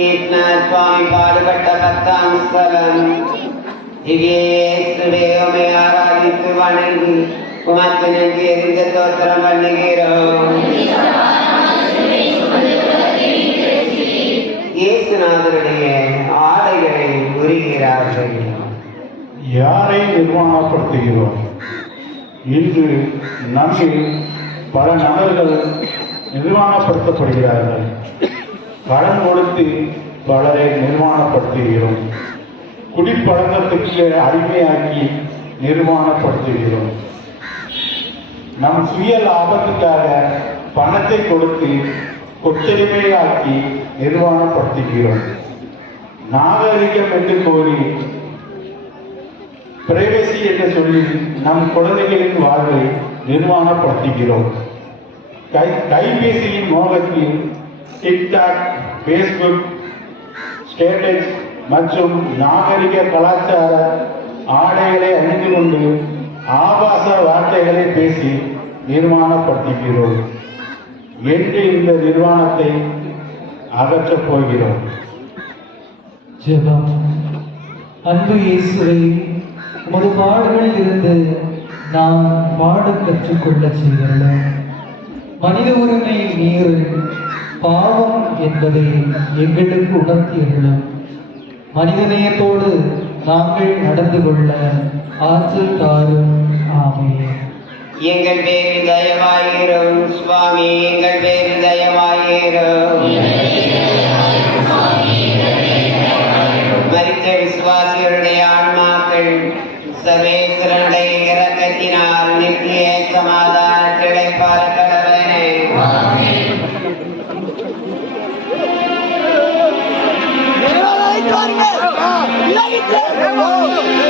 स्वामी पाடுபட்ட 10ஆம் ஸ்தலம். இயேசுவே உம்மை ஆராதித்து வணங்கி உமக்கு நன்றி அறிந்த ஸ்தோத்திரம் பண்ணுகிறோம். இயேசுநாதருடைய ஆடைகளை உரிகிறார்கள். யாரை நிர்வாணப்படுத்துகிறோம்? இன்று நம்மில் பல நபர்கள் நிர்வாணப்படுத்தப்படுகிறார்கள். கடன் கொடுத்து பலரை நிர்வாணப்படுத்துகிறோம். குடிப்பழக்கத்துக்கு அடிமையாக்கி நிர்வாணப்படுத்துகிறோம். நம் சுய லாபத்துக்காக பணத்தை கொடுத்து கொத்தடிமையாக்கி நிர்வாணப்படுத்துகிறோம். நாகரிகம் என்று கோரி பிரைவசி என்று சொல்லி நம் குழந்தைகளின் வாழ்வை நிர்வாணப்படுத்துகிறோம். கைபேசியின் மோகத்தில் டிக்டாக், ஃபேஸ்புக், ஸ்டேட்டஸ் மற்றும் நாகரிக கலாச்சார ஆடைகளை அணிந்து கொண்டு ஆபாச வார்த்தைகளை பேசி நிர்வாணப்படுத்துகிறோம். என்று இந்த நிர்வாணத்தை அகற்றப் போகிறோம். ஜெபம். அன்பு இயேசுவே, உமது பாடுகளில் இருந்து நாம் பாட கற்றுக்கொள்ள செய்துள்ளோம். மனித உரிமை மீறல் பாவம் என்பதை எங்களுக்கு உணர்த்தியுள்ளோம். மனிதநேயத்தோடு நாங்கள் நடந்து கொள்ள ஆற்றல் தாரும். ஆமென். எங்கள் பேரில் தயவாயிரும் சுவாமி, எங்கள் பேரில் தயவாயிரும். மரித்த விசுவாசிகளுடைய ஆன்மாக்கள் சர்வேஸ்வரனுடைய இரக்கத்தினால் நித்திய சமாதானத்திலே பார்க்கடவனே. Viva la victoria! ¡Viva la victoria!